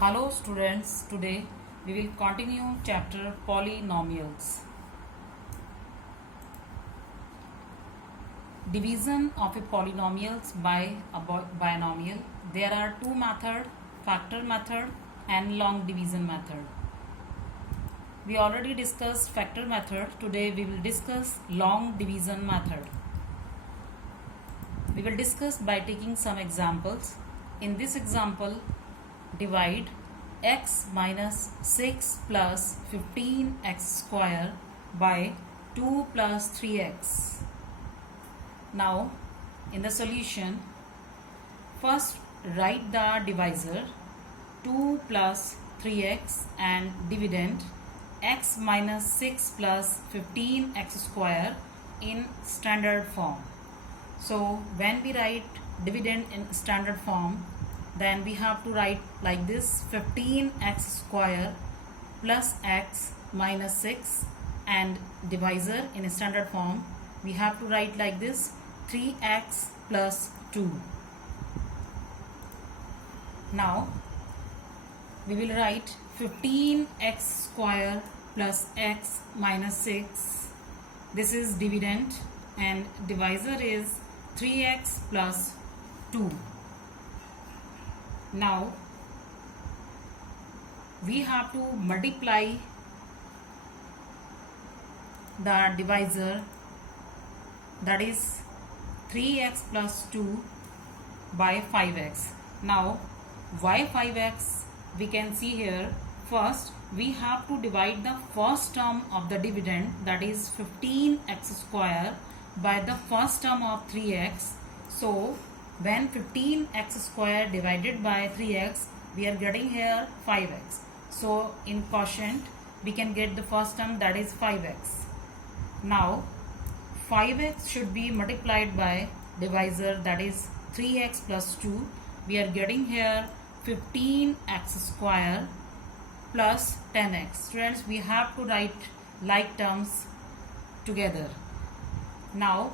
Hello students, today we will continue chapter polynomials. Division of a polynomials by a binomial. There are two methods, factor method and long division method. We already discussed factor method. Today we will discuss long division method. We will discuss by taking some examples. In this example, divide x minus 6 plus 15x square by 2 plus 3x. Now in the solution, first write the divisor 2 plus 3x and dividend x minus 6 plus 15x square in standard form. So when we write dividend in standard form, then we have to write like this: 15x square plus x minus 6, and divisor in standard form we have to write like this: 3x plus 2. Now we will write 15x square plus x minus 6. This is dividend and divisor is 3x plus 2. Now we have to multiply the divisor, that is 3x plus 2 by 5x. Now why 5x? We can see here, first we have to divide the first term of the dividend, that is 15x square, by the first term of 3x. So when 15x square divided by 3x, we are getting here 5x. So in quotient we can get the first term, that is 5x. Now 5x should be multiplied by divisor, that is 3x plus 2. We are getting here 15x square plus 10x. Students, we have to write like terms together. Now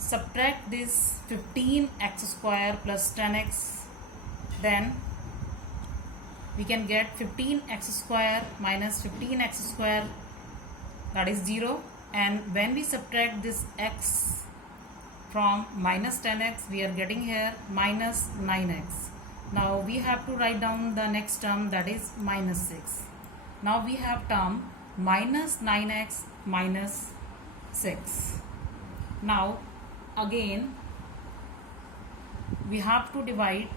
subtract this 15x square plus 10x, then we can get 15x square minus 15x square, that is 0. And when we subtract this x from minus 10x, we are getting here minus 9x. Now we have to write down the next term, that is minus 6. Now we have term minus 9x minus 6. Now again we have to divide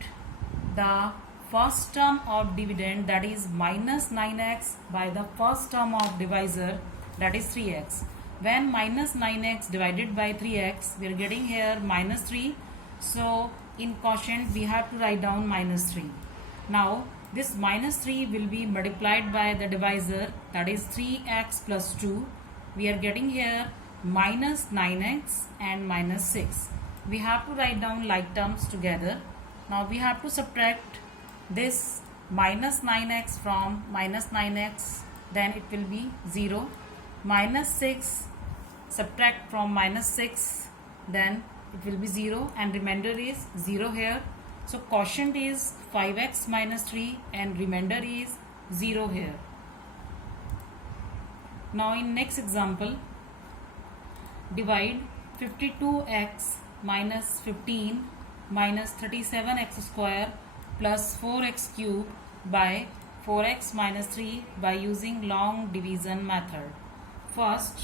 the first term of dividend, that is minus 9x, by the first term of divisor, that is 3x. When minus 9x divided by 3x, we are getting here minus 3. So in quotient we have to write down minus 3. Now this minus 3 will be multiplied by the divisor, that is 3x plus 2. We are getting here minus 9x and minus 6. We have to write down like terms together. Now we have to subtract this minus 9x from minus 9x, then it will be 0. Minus 6 subtract from minus 6, then it will be 0, and remainder is 0 here. So quotient is 5x minus 3 and remainder is 0 here. Now in next example, divide 52x minus 15 minus 37x square plus 4x cube by 4x minus 3 by using long division method. First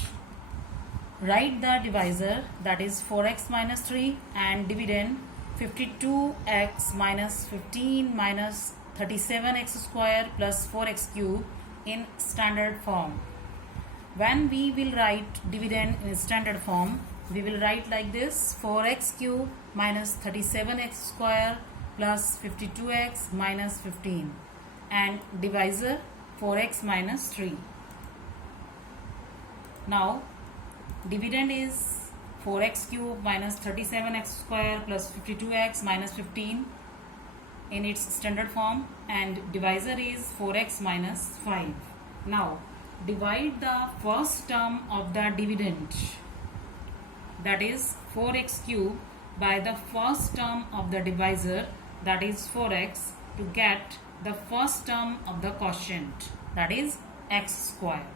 write the divisor, that is 4x minus 3, and dividend 52x minus 15 minus 37x square plus 4x cube in standard form. When we will write dividend in standard form, we will write like this: 4x cube minus 37x square plus 52x minus 15, and divisor 4x minus 3. Now dividend is 4x cube minus 37x square plus 52x minus 15 in its standard form, and divisor is 4x minus 5. Now divide the first term of the dividend, that is 4x cube, by the first term of the divisor, that is 4x, to get the first term of the quotient, that is x square.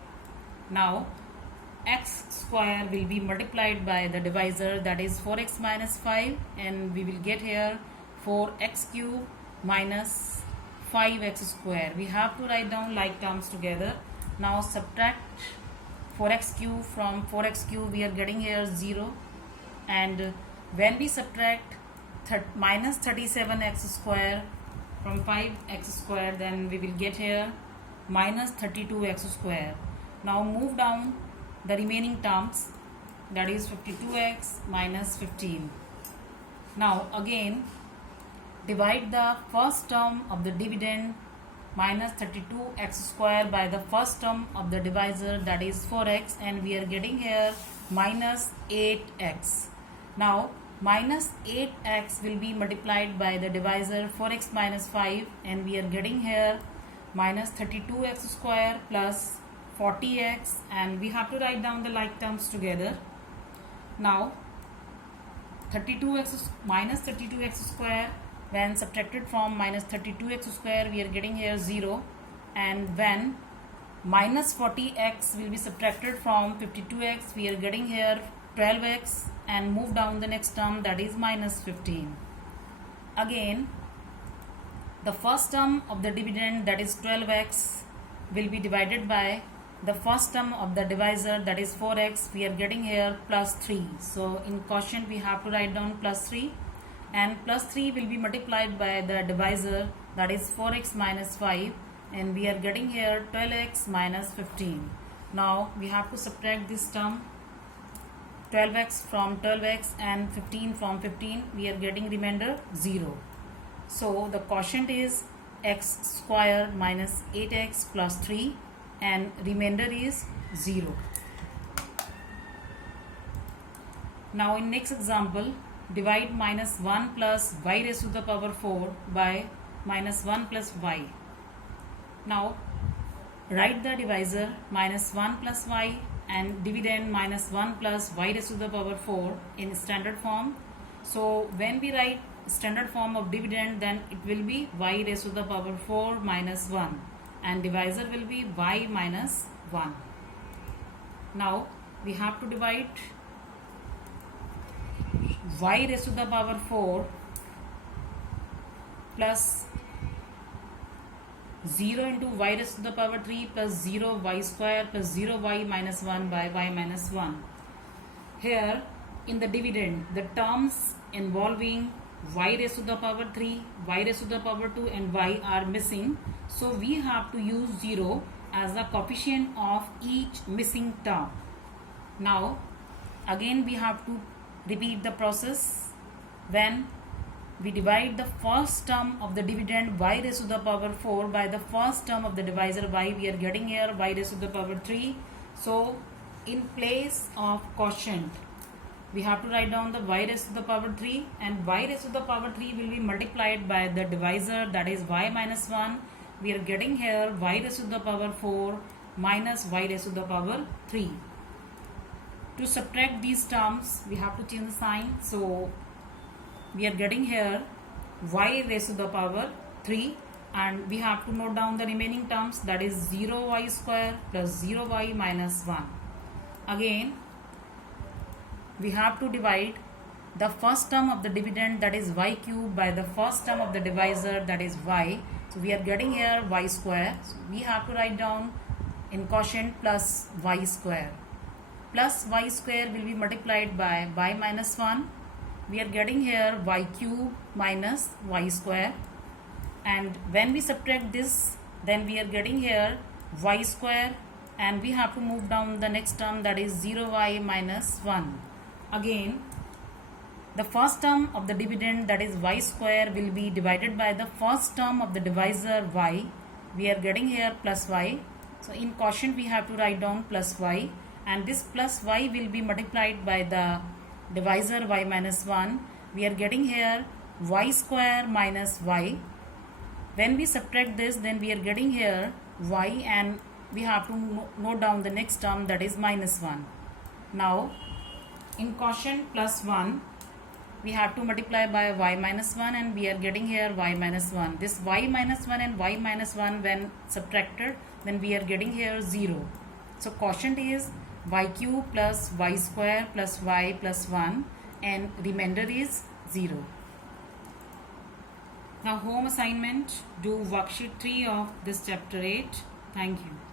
Now x square will be multiplied by the divisor, that is 4x minus 5, and we will get here 4x cube minus 5x square. We have to write down like terms together. Now subtract 4x cube from 4x cube, we are getting here 0, and when we subtract minus 37x square from 5x square, then we will get here minus 32x square. Now move down the remaining terms, that is 52x minus 15. Now again divide the first term of the dividend minus 32x square by the first term of the divisor, that is 4x, and we are getting here minus 8x. Now minus 8x will be multiplied by the divisor 4x minus 5, and we are getting here minus 32x square plus 40x, and we have to write down the like terms together. Now 32x minus 32x square, when subtracted from minus 32x square, we are getting here 0, and when minus 40x will be subtracted from 52x, we are getting here 12x, and move down the next term, that is minus 15. Again the first term of the dividend, that is 12x, will be divided by the first term of the divisor, that is 4x, we are getting here plus 3. So in quotient we have to write down plus 3, and plus 3 will be multiplied by the divisor, that is 4x minus 5, and we are getting here 12x minus 15. Now we have to subtract this term, 12x from 12x and 15 from 15, we are getting remainder 0. So the quotient is x square minus 8x plus 3, and remainder is 0. Now in next example, divide minus 1 plus y raised to the power 4 by minus 1 plus y. Now write the divisor minus 1 plus y and dividend minus 1 plus y raised to the power 4 in standard form. So when we write standard form of dividend, then it will be y raised to the power 4 minus 1, and divisor will be y minus 1. Now we have to divide y raised to the power 4 plus 0 into y raised to the power 3 plus 0 y square plus 0 y minus 1 by y minus 1. Here in the dividend, the terms involving y raised to the power 3, y raised to the power 2 and y are missing. So we have to use 0 as the coefficient of each missing term. Now again we have to repeat the process. When we divide the first term of the dividend y raised to the power 4 by the first term of the divisor y, we are getting here y raised to the power 3. So in place of quotient, we have to write down the y raised to the power 3, and y raised to the power 3 will be multiplied by the divisor, that is y minus 1. We are getting here y raised to the power 4 minus y raised to the power 3. To subtract these terms, we have to change the sign. So we are getting here y raised to the power 3, and we have to note down the remaining terms, that is 0y square plus 0y minus 1. Again we have to divide the first term of the dividend, that is y cube, by the first term of the divisor, that is y. So we are getting here y square. So we have to write down in quotient plus y square. Plus y square will be multiplied by y minus 1. We are getting here y cube minus y square, and when we subtract this, then we are getting here y square, and we have to move down the next term, that is 0y minus 1. Again the first term of the dividend, that is y square, will be divided by the first term of the divisor y. We are getting here plus y. So in quotient we have to write down plus y, and this plus y will be multiplied by the divisor y minus 1. We are getting here y square minus y. When we subtract this, then we are getting here y, and we have to note down the next term, that is minus 1. Now in quotient plus 1, we have to multiply by y minus 1 and we are getting here y minus 1. This y minus 1 and y minus 1 when subtracted, then we are getting here 0. So quotient is y cube plus y square plus y plus 1 and remainder is 0. Now home assignment, do worksheet 3 of this chapter 8. Thank you.